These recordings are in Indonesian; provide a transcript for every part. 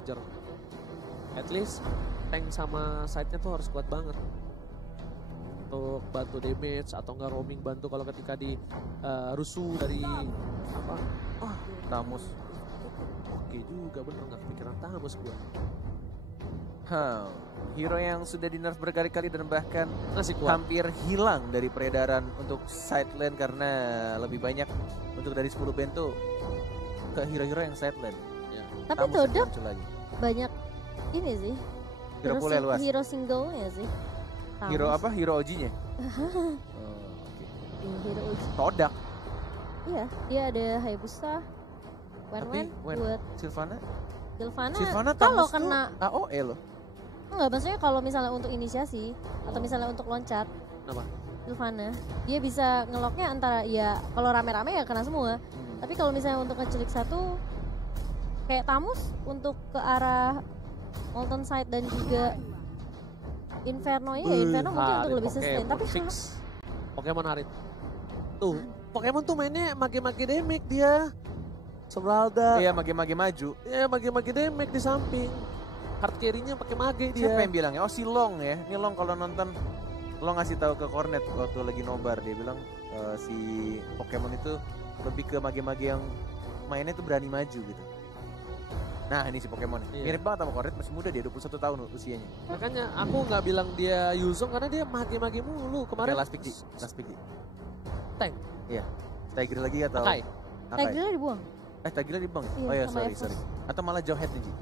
Roger. At least tank sama side-nya tuh harus kuat banget. Untuk bantu damage atau enggak roaming bantu kalau ketika di rusuh dari apa? Tamus. Oke juga bener nggak kepikiran Tamus gua. Hero yang sudah di-nerf berkali-kali dan bahkan Masih kuat. hampir hilang dari peredaran untuk side lane karena lebih banyak untuk dari 10 band tuh ke hero-hero yang side lane. Ya. Tapi Tamus yang Dodok muncul lagi. banyak ini sih. Hero pool luas. Hero single-nya sih. Hero Tamus. apa? Hero OG-nya? Iya, hero uji. Todak. Iya, dia ada Hayabusa, Tapi Wen buat Sylvana Sylvana kalau Tamus kena tuh AOE loh. enggak, maksudnya kalau misalnya untuk inisiasi atau misalnya untuk loncat Kenapa? Sylvana, dia bisa ngeloknya antara ya kalau rame-rame ya kena semua. Tapi kalau misalnya untuk ngeculik satu kayak Tamus untuk ke arah Molten Side dan juga Inferno-nya ya Inferno mungkin untuk lebih sustain. Tapi fix. Pokemon Harit. Tuh, Pokemon tuh mainnya mage-mage damage dia. Sebralda. Iya, mage-mage maju. Iya, mage-mage damage di samping. Hard carry-nya pakai mage dia. Siapa yang bilang ya? Oh si Long ya. Ini Long kalau nonton Long ngasih tahu ke Cornet waktu lagi nobar, dia bilang si Pokemon itu lebih ke mage-mage yang mainnya tuh berani maju gitu. Nah ini si Pokemon Iya. mirip banget sama Cornet, masih muda dia 21 tahun usianya. Makanya aku nggak bilang dia Yuzong karena dia mage-mage mulu kemarin. Oke, last pick di. Tank. Iya. Tiger lagi atau Akai. Tigernya dibuang. Tiger dibuang. Iya, Oh ya sama sorry. Atau malah Jawhead nih Ji.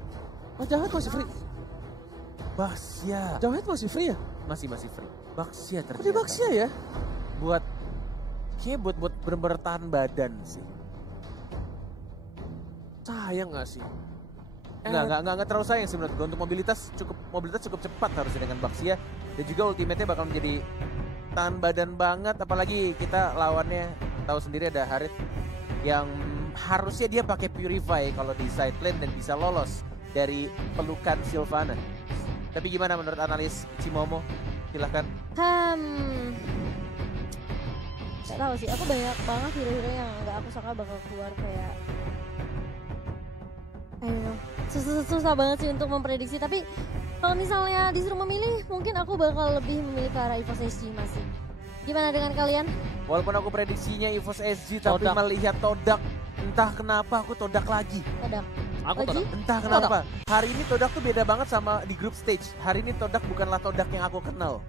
Oh jahat masih free. Baxia. Jahat masih free ya? Masih free. Baxia Kok ternyata. dia Baxia ya? Buat kayaknya buat bener-bener tahan badan sih. Sayang nggak sih? Nggak terlalu sayang sih menurut gue. Untuk mobilitas cukup cepat harusnya dengan Baxia. Dan juga ultimate-nya bakal menjadi tahan badan banget. Apalagi kita lawannya tahu sendiri ada Harit yang harusnya dia pakai Purify kalau di side lane dan bisa lolos dari pelukan Sylvana. Tapi gimana menurut analis Cimomo? Silahkan. Gak tahu sih, aku banyak banget hero-hero yang nggak aku sangka bakal keluar kayak I don't know. Susah banget sih untuk memprediksi, tapi kalau misalnya disuruh memilih, mungkin aku bakal lebih memilih ke arah EVOS SG masih. Gimana dengan kalian? Walaupun aku prediksinya EVOS SG, tapi Todak. melihat Todak, entah kenapa aku Todak lagi. Todak. Aku Oji? Todak. Entah kenapa. Hari ini Todak tuh beda banget sama di group stage. Hari ini Todak bukanlah Todak yang aku kenal.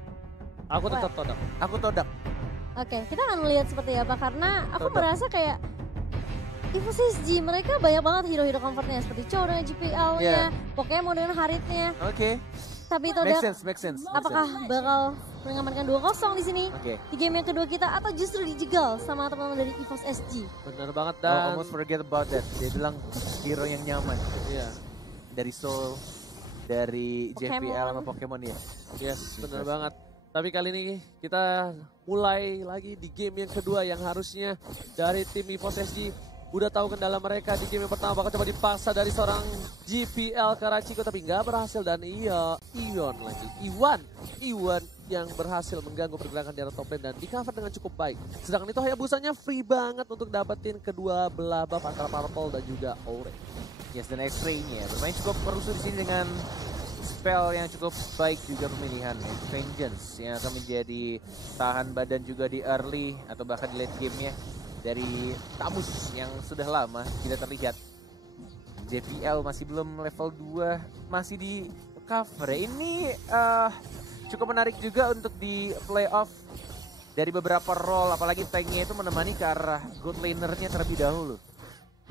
Aku tetap Todak. Aku Todak. Oke, kita akan melihat seperti apa karena aku Todak. merasa kayak EVOS SG mereka banyak banget hero-hero comfortnya seperti Chow dengan GPL-nya, Pokemon dengan Haritnya. Oke. Tapi Make Todak sense. apakah bakal mengamankan 2-0 di sini? Oke. Di game yang kedua kita atau justru dijegal sama teman-teman dari EVOS SG? Benar banget Oh, dan almost forget about that. Dia bilang hero yang nyaman. iya. Dari Soul, dari Pokemon. JPL sama Pokemon ya. Yes, benar banget. Tapi kali ini kita mulai lagi di game yang kedua yang harusnya dari tim EVOS SG udah tahu kendala mereka di game yang pertama bakal coba dipaksa dari seorang GPL Karachiko tapi nggak berhasil dan Iwan yang berhasil mengganggu pergerakan di arah top lane dan di cover dengan cukup baik. Sedangkan itu Hayabusanya free banget untuk dapetin kedua belah buff antara Purple dan juga Orange. Yes, dan X-Ray-nya bermain cukup merusuh di sini dengan spell yang cukup baik juga pemilihannya. Vengeance yang akan menjadi tahan badan juga di early atau bahkan di late game-nya dari Tamus yang sudah lama tidak terlihat. JPL masih belum level 2, masih di cover. Ini cukup menarik juga untuk di playoff dari beberapa role, apalagi tanknya itu menemani ke arah good lanernya terlebih dahulu.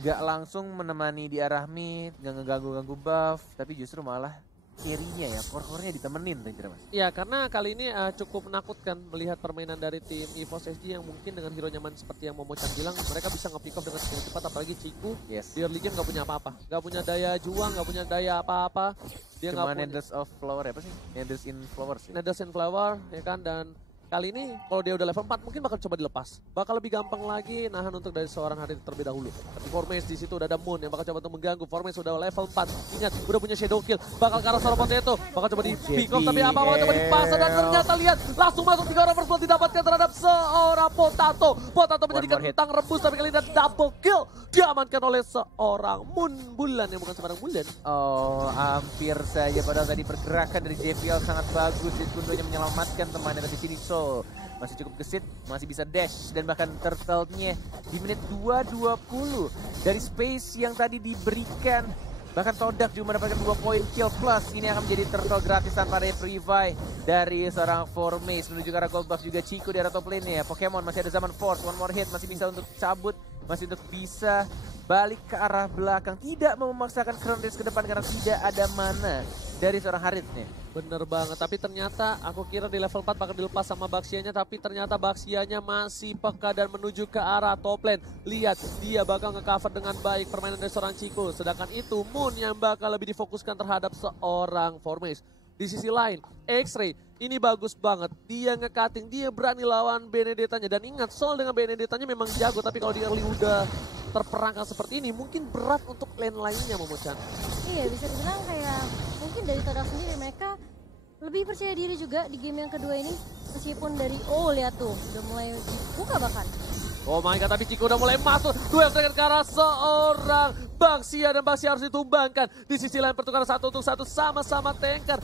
Gak langsung menemani di arah mid, gak ngeganggu-ganggu buff, tapi justru malah carry-nya ya, core-core-nya ditemenin Ranger Mas. Ya karena kali ini cukup menakutkan melihat permainan dari tim EVOS SG yang mungkin dengan hero nyaman seperti yang Momo-chan bilang mereka bisa nge-pick off dengan skill cepat, apalagi Ciku Yes. di early game gak punya apa-apa, gak punya daya juang, gak punya daya apa-apa, dia Cuma gak punya Needles of Flower apa sih? Needles in Flowers ya? Needles and Flower ya kan. Dan kali ini kalau dia udah level 4 mungkin bakal coba dilepas, bakal lebih gampang lagi nahan untuk dari seorang Harit terlebih dahulu. Tapi Formace di situ udah ada Moon yang bakal coba untuk mengganggu. Formace udah level 4, ingat udah punya Shadow Kill, bakal ke arah seorang Potato, bakal coba di pick off tapi apa-apa coba dipaksa dan ternyata lihat langsung masuk 3 orang first blood didapatkan terhadap seorang Potato. Potato menjadi more hit. kentang rebus tapi kali ini double kill. Diamankan oleh seorang Moon Bulan yang bukan sembarang Bulan. Oh, hampir saja padahal tadi pergerakan dari JPL sangat bagus. Kundonya menyelamatkan temannya dari sini. So, masih cukup gesit, masih bisa dash dan bahkan turtle-nya di menit 2:20 dari space yang tadi diberikan. Bahkan Todak juga mendapatkan 2 poin kill plus. Ini akan menjadi turtle gratis tanpa revive dari seorang Formace. Menuju ke arah gold buff juga Chico di arah top lane-nya. Pokemon masih ada zaman force, one more hit masih bisa untuk cabut, masih untuk bisa balik ke arah belakang. Tidak mau memaksakan crown race ke depan karena tidak ada mana dari seorang Harith nih. Bener banget, tapi ternyata aku kira di level 4 bakal dilepas sama Baxianya, tapi ternyata Baxianya masih peka dan menuju ke arah top lane. Lihat, dia bakal nge-cover dengan baik permainan dari seorang Chico, sedangkan itu Moon yang bakal lebih difokuskan terhadap seorang Formace. Di sisi lain, X-Ray ini bagus banget, dia nge-cutting, dia berani lawan Benedettanya, dan ingat Sol dengan Benedettanya memang jago, tapi kalau di early udah terperangkap seperti ini, mungkin berat untuk lane lainnya Momochan. Iya, bisa dibilang kayak mungkin dari Todak sendiri mereka lebih percaya diri juga di game yang kedua ini. Meskipun dari, lihat tuh, udah mulai buka bahkan. Oh my god, tapi Chico udah mulai masuk. Duel striker ke arah seorang Baxia dan Baxia harus ditumbangkan. Di sisi lain pertukaran 1 untuk 1 sama-sama tanker.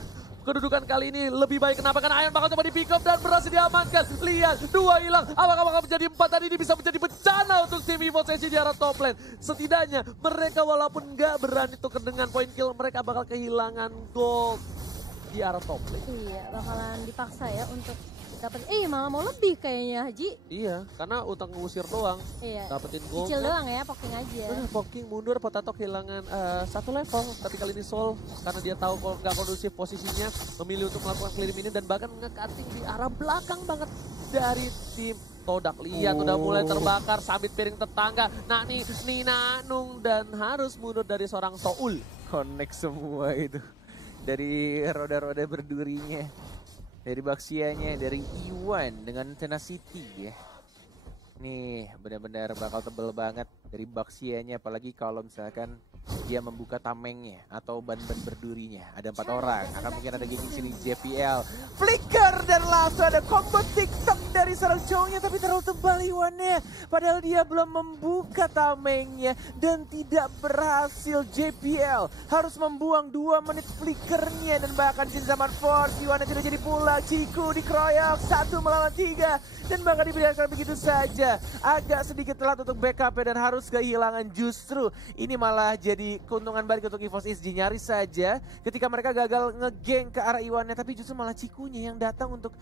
Kedudukan kali ini lebih baik. Kenapa? Karena Ion bakal coba di pick up dan berhasil diamankan. Lihat, 2 hilang. Apakah bakal menjadi 4 tadi? Ini bisa menjadi bencana untuk tim Evo Sesi di arah top lane. Setidaknya mereka walaupun nggak berani tukar dengan point kill, mereka bakal kehilangan gold di arah top lane. Iya, bakalan dipaksa ya untuk dapat. Malah mau lebih kayaknya, Haji. Iya, karena utang ngusir doang. Iya. Dapetin gold. Kecil doang ya, poking aja. Udah poking mundur, Potato kehilangan 1 level. Tapi kali ini Sol, karena dia tahu kalau nggak kondusif posisinya, memilih untuk melakukan clear ini dan bahkan nge-cutting di arah belakang banget dari tim Todak. Lihat udah mulai terbakar, sabit piring tetangga. Nah nih, Nina Nung dan harus mundur dari seorang Soul. Connect semua itu. Dari roda-roda berdurinya. Dari Baxianya, dari Iwan dengan Tenacity ya. Nih benar-benar bakal tebel banget dari Baxianya, apalagi kalau misalkan dia membuka tamengnya atau ban-ban berdurinya. Ada 4 orang, akan mungkin ada gigi sini JPL. Flicker dan langsung ada combo TikTok dari seorang cowoknya, tapi terlalu tebal Iwannya. Padahal dia belum membuka tamengnya dan tidak berhasil. JPL harus membuang 2 menit flickernya dan bahkan Shin Zaman Force. Iwannya sudah jadi pula, Chico dikeroyok 1 melawan 3 dan bahkan dibiarkan begitu saja. Agak sedikit telat untuk backup dan harus kehilangan justru. Ini malah jadi keuntungan balik untuk EVOS SG. Nyaris saja ketika mereka gagal ngegeng ke arah Iwannya, tapi justru malah Cikunya yang datang untuk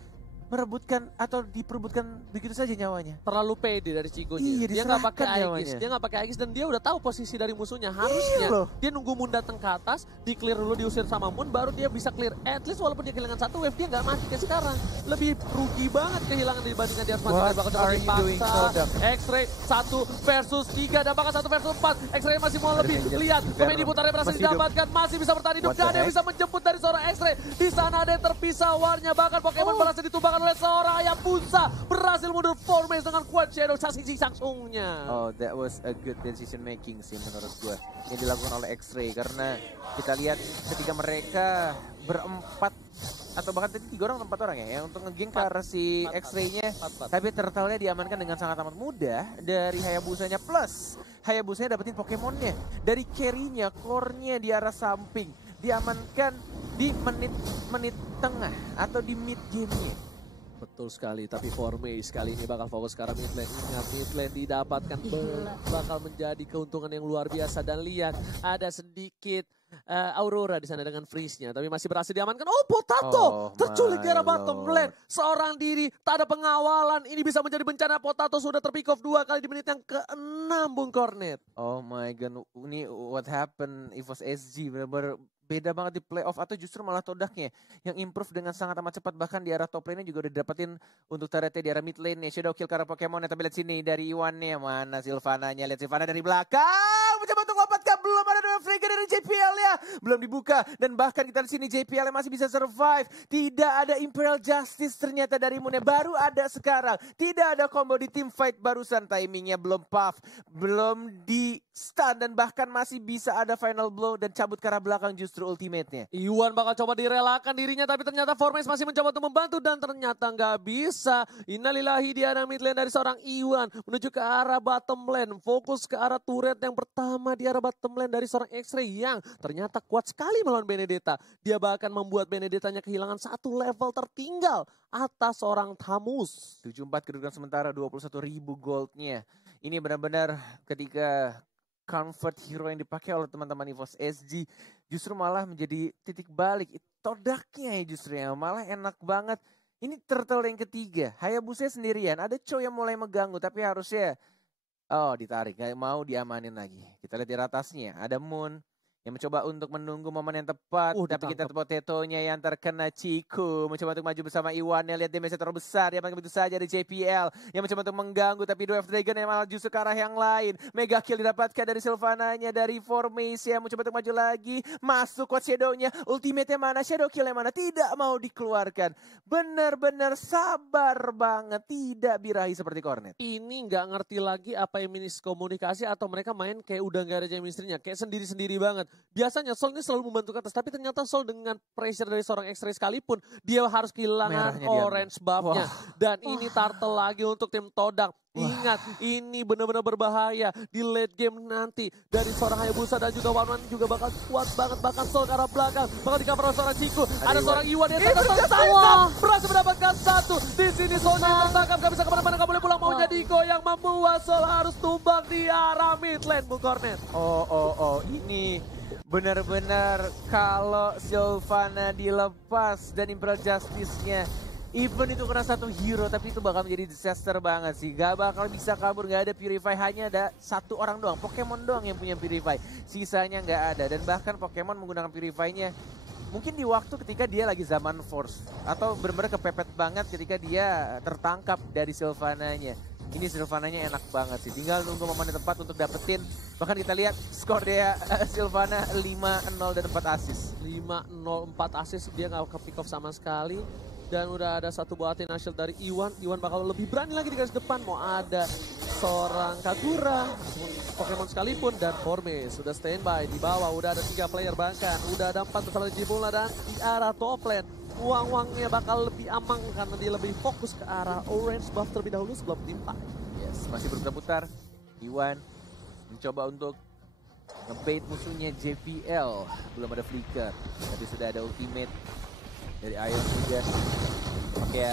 merebutkan atau diperebutkan begitu saja nyawanya. Terlalu pede dari Chico-nya. Iya, Dia nggak pakai diserahkan Aegis, nyawanya. dia nggak pakai Aegis dan dia udah tahu posisi dari musuhnya. Harusnya loh. dia nunggu Moon datang ke atas, di clear dulu, diusir sama Moon, baru dia bisa clear. At least walaupun dia kehilangan 1 wave, dia nggak mati kayak sekarang. Lebih rugi banget kehilangan dibandingkan dia harus mati. What Bakal coba are you doing, dipaksa. Todak? X-Ray 1 versus 3 dan bahkan 1 versus 4. X-Ray masih mau lebih. Angel, Lihat, pemain di putarnya berhasil masih hidup. didapatkan, masih bisa bertahan hidup. What the Dan dia heck? bisa menjemput dari seorang X-Ray. Di sana ada yang terpisah warnya, bahkan Pokemon berhasil ditumbangkan oleh seorang Hayabusa. Berhasil mundur Formace dengan Quad Shadow sisi sangsungnya. Oh, that was a good decision making sih menurut gue yang dilakukan oleh X-Ray, karena kita lihat ketika mereka berempat atau bahkan tadi 3 orang atau 4 orang ya untuk ngegeng ke arah si X-Ray-nya, tapi turtle-nya diamankan dengan sangat amat mudah dari Hayabusanya, plus Hayabusanya dapetin Pokemonnya dari carry-nya, core-nya di arah samping diamankan di menit tengah atau di mid game-nya. Betul sekali, tapi Formace kali ini bakal fokus ke arah mid lane. Ingat, mid lane didapatkan bakal menjadi keuntungan yang luar biasa. Dan lihat, ada sedikit Aurora di sana dengan freeze-nya, tapi masih berhasil diamankan. Oh, Potato terculik di arah bottom lane. Seorang diri, tak ada pengawalan. Ini bisa menjadi bencana. Potato sudah terpick off 2 kali di menit yang ke-6, Bung Cornet. Oh my god, ini what happened EVOS SG, benar-benar beda banget di playoff, atau justru malah Todaknya yang improve dengan sangat amat cepat. Bahkan di arah top lane-nya juga udah dapetin untuk turretnya di arah mid lane-nya. Shadow kill karena Pokemon-nya, tapi lihat sini dari Iwannya, mana Sylvananya, lihat Sylvana dari belakang mencoba untuk lompatkah, belum ada duel free dari JPL ya, belum dibuka, dan bahkan kita di sini JPL masih bisa survive. Tidak ada Imperial Justice ternyata dari Moon, baru ada sekarang. Tidak ada combo di team fight barusan, timingnya belum puff, belum di stun dan bahkan masih bisa ada final blow dan cabut ke arah belakang justru ultimate-nya. Iwan bakal coba direlakan dirinya tapi ternyata Formes masih mencoba untuk membantu dan ternyata nggak bisa. Innalillahi di arah mid lane dari seorang Iwan menuju ke arah bottom lane. Fokus ke arah turret yang pertama di arah bottom lane dari seorang X-Ray yang ternyata kuat sekali melawan Benedetta. Dia bahkan membuat Benedettanya kehilangan satu level tertinggal atas seorang Tamus. 7-4 kedudukan sementara 21.000 goldnya. Ini benar-benar ketika comfort hero yang dipakai oleh teman-teman EVOS SG justru malah menjadi titik balik. Todaknya ya justru ya malah enak banget. Ini turtle yang ketiga, Hayabusa sendirian. Ada Cho yang mulai mengganggu tapi harusnya ditarik, gak mau diamanin lagi. Kita lihat di atasnya ada Moon yang mencoba untuk menunggu momen yang tepat. Tapi kita potetonya yang terkena Ciku. Mencoba untuk maju bersama Iwan. Lihat damage terlalu besar. Dia begitu saja dari JPL. Yang mencoba untuk mengganggu. Tapi Dwarf Dragon yang malah justru ke arah yang lain. Mega kill didapatkan dari Sylvananya. Dari Formation yang mencoba untuk maju lagi. Masuk quad Shadow-nya. Ultimate-nya mana? Shadow kill-nya mana? Tidak mau dikeluarkan. Benar-benar sabar banget. Tidak birahi seperti Cornet. Ini nggak ngerti lagi apa yang miskomunikasi atau mereka main kayak udah nggak ada chemistry-nya. Kayak sendiri-sendiri banget. Biasanya Sol ini selalu membantu ke atas, tapi ternyata Sol dengan pressure dari seorang X-Ray sekalipun, dia harus kehilangan orange buff-nya. Dan ini turtle lagi untuk tim Todak. Ingat, ini benar-benar berbahaya di late game nanti. Dari seorang Hayabusa dan juga Wanwan juga bakal kuat banget. Bahkan Sol ke arah belakang, bakal di-cover oleh seorang Ciku. Ada seorang Iwan yang tertangkap, berhasil mendapatkan satu. Di sini Solnya tertangkap, gak bisa kemana-mana, gak boleh pulang. Maunya Diko yang membuat Sol harus tumbang di arah mid lane, Bu Cornet. Ini benar-benar kalau Sylvana dilepas dan Imperial Justice-nya even itu kena satu hero tapi itu bakal menjadi disaster banget sih. Gak bakal bisa kabur, gak ada Purify, hanya ada satu orang doang, Pokemon doang yang punya Purify. Sisanya gak ada dan bahkan Pokemon menggunakan Purify-nya mungkin di waktu ketika dia lagi zaman Force atau benar-benar kepepet banget ketika dia tertangkap dari Sylvananya. Ini Sylvananya enak banget sih, tinggal nunggu momen yang tepat untuk dapetin. Bahkan kita lihat skor dia Sylvana 5-0 dan 4 assist. 5-0, 4 assist, dia gak ke pick off sama sekali. Dan udah ada satu buah Athena Shield dari Iwan. Iwan bakal lebih berani lagi di garis depan. Mau ada seorang Kagura, Pokemon sekalipun. Dan Formes sudah standby di bawah. Udah ada 3 player bahkan. Udah ada 4 bersama Jibula dan di arah top lane. Uang-uangnya bakal lebih aman karena dia lebih fokus ke arah orange buff terlebih dahulu sebelum timpa. Yes, masih berputar-putar. Iwan mencoba untuk ngebait musuhnya JPL. Belum ada flicker, tapi sudah ada ultimate dari Ion juga. Oke,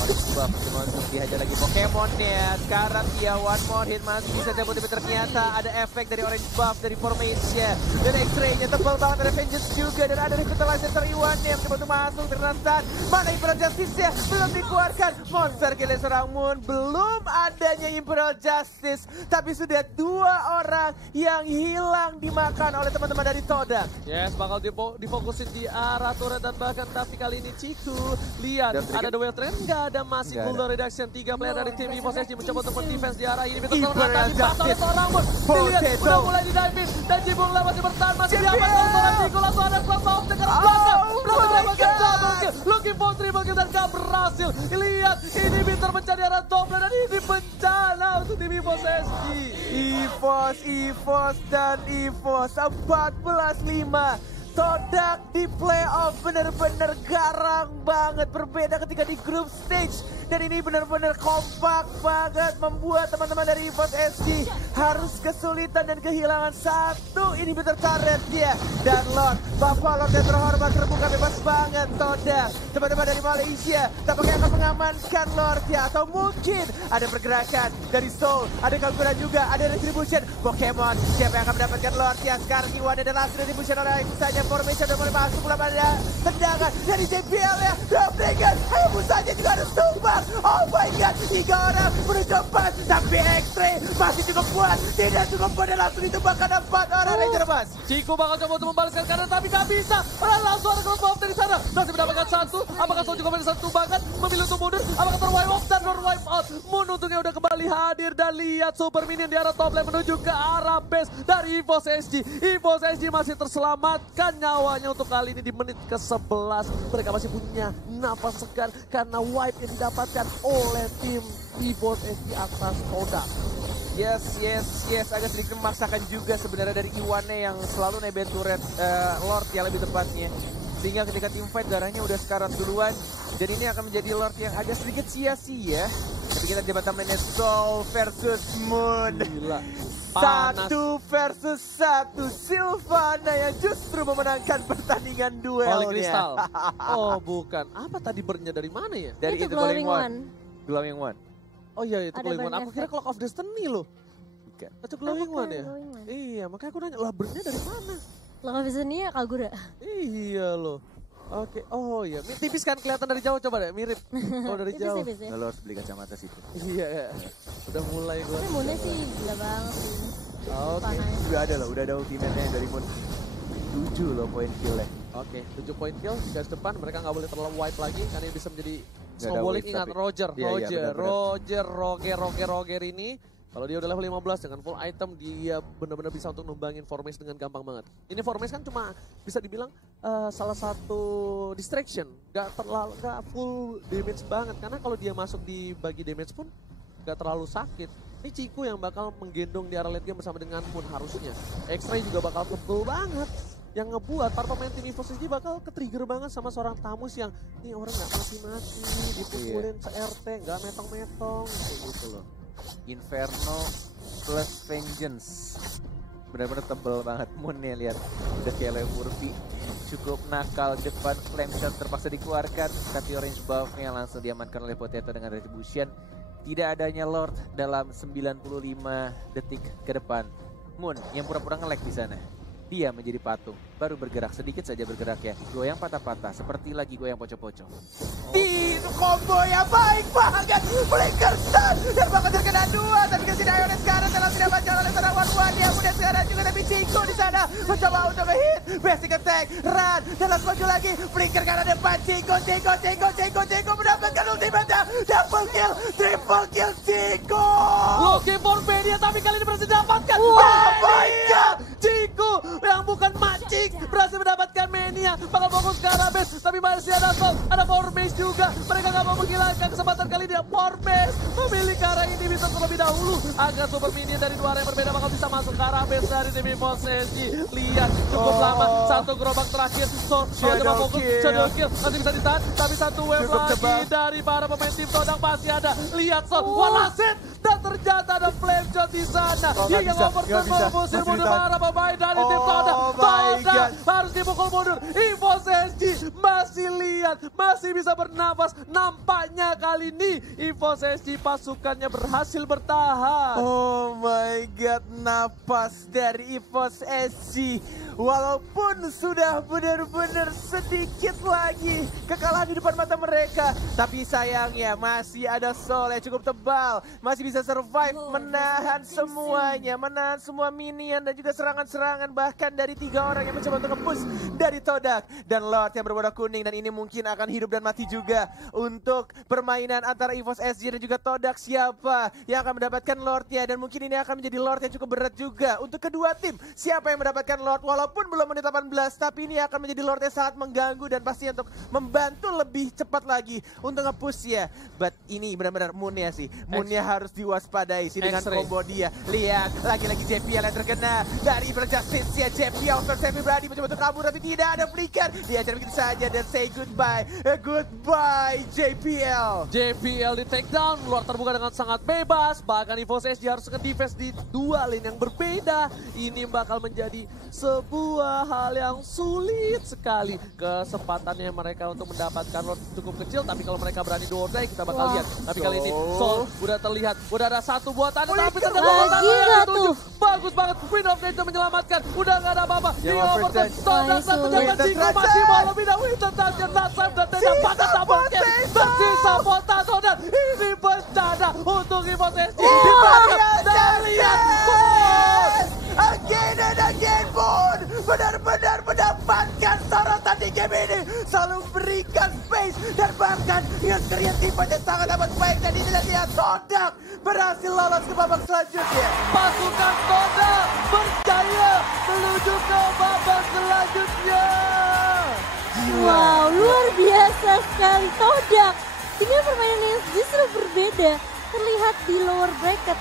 orange buff untuk dihajar lagi Pokemonnya. Sekarang dia one more hit masih bisa dapat, tapi ternyata ada efek dari orange buff dari Formation. Dan X-Ray-nya tebal banget, ada Vengeance juga. Dan ada Revitalizer dari Iwan yang mencoba untuk masuk. Ternyata mana Imperial Justice-nya belum dikeluarkan. Monster kill seorang Moon. Belum adanya Imperial Justice. Tapi sudah 2 orang yang hilang dimakan oleh teman-teman dari Todak. Yes, bakal difokusin di arah turret dan bahkan tapi kali ini Ciku. Lihat. Ada duel trend, nggak ada masih Golden Reduction. 3 player dari tim EVOS SG mencoba untuk mendefense di arah ini. Betul ternyata dipasang oleh seorang Moon. Dilihat, udah mulai di-dive-in. Dan Jibula masih bertahan, masih diaman oleh seorang Ciku. Langsung ada Cloud Mouth ke arah belakang. Langsung dapatkan double kill. Looking for triple kill dan gak berhasil. Lihat, ini Bitter mencari arah top lane dan ini bencana untuk tim EVOS SG. EVOS dan EVOS 14-5. Todak di playoff benar-benar garang banget, berbeda ketika di group stage. Dan ini benar-benar kompak banget, membuat teman-teman dari EVOS SG harus kesulitan dan kehilangan satu inhibitor turret dia. Dan Lord, Bapak Lord yang terhormat terbuka bebas banget Todak. Teman-teman dari Malaysia tampaknya akan mengamankan Lord ya. Atau mungkin ada pergerakan dari Soul, ada Kagura juga, ada Retribution. Pokemon, siapa yang akan mendapatkan Lord ya? Sekarang Iwan ada last Retribution oleh saja Formation dan mulai masuk, belum ada tendangan dari JPL ya. Dwarf Dragon, Hayabusanya juga harus tumbang. Oh my god, 3 orang menuju 4. Tapi X-Ray masih cukup kuat. Tidak cukup kuat dan langsung ditumbangkan 4 orang Ranger Mas. Ciku bakal coba untuk membalaskan kanan tapi gak bisa. Langsung ada cross buff dari sana. Masih mendapatkan 1. Apakah Sol juga mendapatkan 1 tumbangan? Memilih untuk mundur. Apakah terwipe off dan wipe out? Moon untungnya udah kembali hadir dan lihat super minion di arah top lane menuju ke arah base dari EVOS SG. EVOS SG masih terselamatkan nyawanya untuk kali ini di menit ke-11. Mereka masih punya nafas segar karena wipe yang didapatkan oleh tim EVOS SG atas Todak. Yes. Agak sedikit memaksakan juga sebenarnya dari Iwane yang selalu nebeng turret Lord ya lebih tepatnya. Sehingga ketika team fight darahnya udah sekarat duluan. Dan ini akan menjadi Lord yang agak sedikit sia-sia. Ketika kita departemennya Soul versus Moon. Gila. Panas. 1 versus 1. Sylvana yang justru memenangkan pertandingan duelnya. Holy Crystal. Oh bukan. Apa tadi burn-nya dari mana ya? Dari Itu itu Glowing Glowing One. Glowing One. Oh iya itu Ada Glowing One. burn Aku kira effect. Clock of Destiny loh. Bukan. Itu Glowing Bukan, One ya? Glowing One. Iya makanya aku nanya lah burn-nya dari mana? Lo bisa nih ya Kagura. Iya loh. Oke, oh iya, tipis kan kelihatan dari jauh, coba deh, mirip. Oh dari jauh. Tipis-tipis ya. Lo harus beli kacamata situ. Iya, udah mulai gue. Tapi Moonnya sih gila banget sih. Oke. Panahnya. Udah ada ultimate-nya dari Moon. 7 loh poin kill-nya. Oke, 7 poin kill, garis depan, mereka nggak boleh terlalu wipe lagi, karena ini bisa menjadi ada snowballing. wave, Ingat tapi- Roger, Iya, benar-benar. Roger ini. Kalau dia udah level 15 dengan full item, dia benar-benar bisa untuk numbangin Formace dengan gampang banget. Ini Formace kan cuma bisa dibilang salah satu distraction, gak full damage banget. Karena kalau dia masuk di bagi damage pun gak terlalu sakit. Ini Ciku yang bakal menggendong di arah late game bersama dengan Moon harusnya. X-Ray juga bakal tebel banget. Yang ngebuat para pemain tim EVOS SG bakal ke-trigger banget sama seorang Tamus yang ini orang gak mati-mati, dipukulin se-RT, gak metong-metong, kayak gitu loh. Inferno plus Vengeance. Benar-benar tebel banget Moon nih, lihat. Udah kayak Leo Murphy. Cukup nakal depan, flame shot terpaksa dikeluarkan. Tapi orange buff-nya langsung diamankan oleh Potato dengan Retribution. Tidak adanya Lord dalam 95 detik ke depan. Moon yang pura-pura nge-lag di sana. Dia menjadi patung, baru bergerak sedikit saja bergerak ya. Goyang patah-patah, seperti lagi goyang pocong-pocong. Di combo yang baik banget, Blinkerson dan bakal terkena 2. Tapi kasih Dionis sekarang dalam tidak baca oleh seorang Wan. Dia mudah sekarang juga, tapi Chico di sana mencoba untuk nge-hit. Basic attack, run, dalam maju lagi. Blinker karena depan, Chico mendapatkan ultimate-nya. Double kill, triple kill, Chico. Looking for Mania, tapi kali ini berhasil didapatkan. Oh my God. Ciku yang bukan mancing berhasil mendapatkan Mania. Bakal fokus ke arah base, tapi masih ada Sol, ada Formace juga. Mereka gak mau menghilangkan kesempatan kali ini. Formace memilih ke arah ini bisa terlebih dahulu. Agar Super Minion dari dua arah yang berbeda bakal bisa masuk ke arah base dari tim EVOS SG. Lihat cukup lama, satu gerobak terakhir. Sol coba fokus, shadow kill. Nanti bisa ditahan, tapi satu wave Cukup lagi tebal. dari para pemain tim Todang pasti ada. Lihat Sol, walasit. Dan ternyata ada flame shot di sana. Nggak Yang bisa, overturn nggak bisa. mengusir Masih mundur ditahan. para pemain dari tim Todang. Oh my God. Harus dipukul mundur. EVOS SG masih lihat, masih bisa bernafas. Nampaknya kali ini EVOS SG pasukannya berhasil bertahan. Oh my God, napas dari EVOS SG. Walaupun sudah benar-benar sedikit lagi kekalahan di depan mata mereka. Tapi sayangnya masih ada Sol yang cukup tebal. Masih bisa survive, menahan semuanya. Menahan semua minion dan juga serangan-serangan. Bahkan dari 3 orang yang mencoba untuk nge-push dari Todak. Dan Lord yang berwarna kuning. Dan ini mungkin akan hidup dan mati juga untuk permainan antara EVOS SG dan juga Todak. Siapa yang akan mendapatkan Lordnya. Dan mungkin ini akan menjadi Lord yang cukup berat juga untuk kedua tim. Siapa yang mendapatkan Lord walaupun belum menit 18. Tapi ini akan menjadi Lord yang sangat mengganggu. Dan pastinya untuk membantu lebih cepat lagi untuk nge-push ya. But ini benar-benar Moonnya sih. Moonnya harus diwaspadai sih dengan X-ray. combo dia. Lihat lagi-lagi JPL yang terkena dari Justice ya. JPL versus pribadi mencoba untuk kabur tapi tidak ada flicker. Dia akan begitu saja dan say goodbye. Goodbye JPL. JPL di take down, luar terbuka dengan sangat bebas. Bahkan EVOS SG harus nge-defense di dua lane yang berbeda. Ini bakal menjadi sebuah hal yang sulit sekali. Kesempatannya mereka untuk mendapatkan Lord cukup kecil. Tapi kalau mereka berani duo die kita bakal lihat. Tapi kali ini Sol udah terlihat. Udah ada satu buatan. Tapi ternyata buatan Lagi yang nggak dituju. tuh? Bagus banget. Wind of Nature menyelamatkan. Udah gak ada apa-apa. Di Yang overturn. overturn. Todang Nice. satu jangan Winter Ciku masih Trajan. mau lebih dah. Winter Trajan. Nasab dan tidak patah double kill. Tersisa Potato dan ini bencana untuk EVOS SG. Dan lihat gol. Again and again Moon benar-benar mendapatkan sorotan di game ini. Selalu berikan space dan bahkan dengan kreatifan yang sangat amat baik. Dan ini lihat Todak berhasil lolos ke babak selanjutnya. Pasukan Todang berjaya menuju ke babak selanjutnya. Wow, luar biasa sekali Todak. Dengan permainan yang justru berbeda terlihat di lower bracket.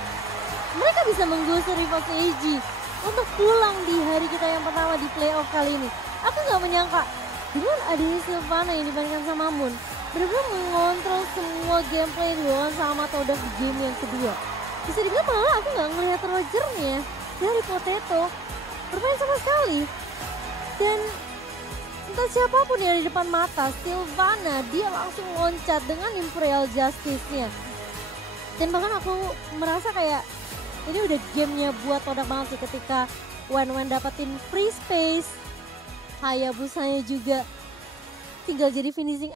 mereka bisa menggusur Rival's AG untuk pulang di hari kita yang pertama di playoff kali ini. Aku nggak menyangka dengan adanya Sylvana yang dibandingkan sama Moon, benar-benar mengontrol semua gameplay yang dilakukan sama Todak di game yang kedua. Bisa dibilang malah aku nggak ngelihat Rogernya dari Potato bermain sama sekali. Dan entah siapapun yang di depan mata, Sylvana dia langsung loncat dengan Imperial Justice-nya. Dan bahkan aku merasa kayak ini udah gamenya buat Todak banget sih ketika Wen dapetin free space, Hayabusanya juga tinggal jadi finishing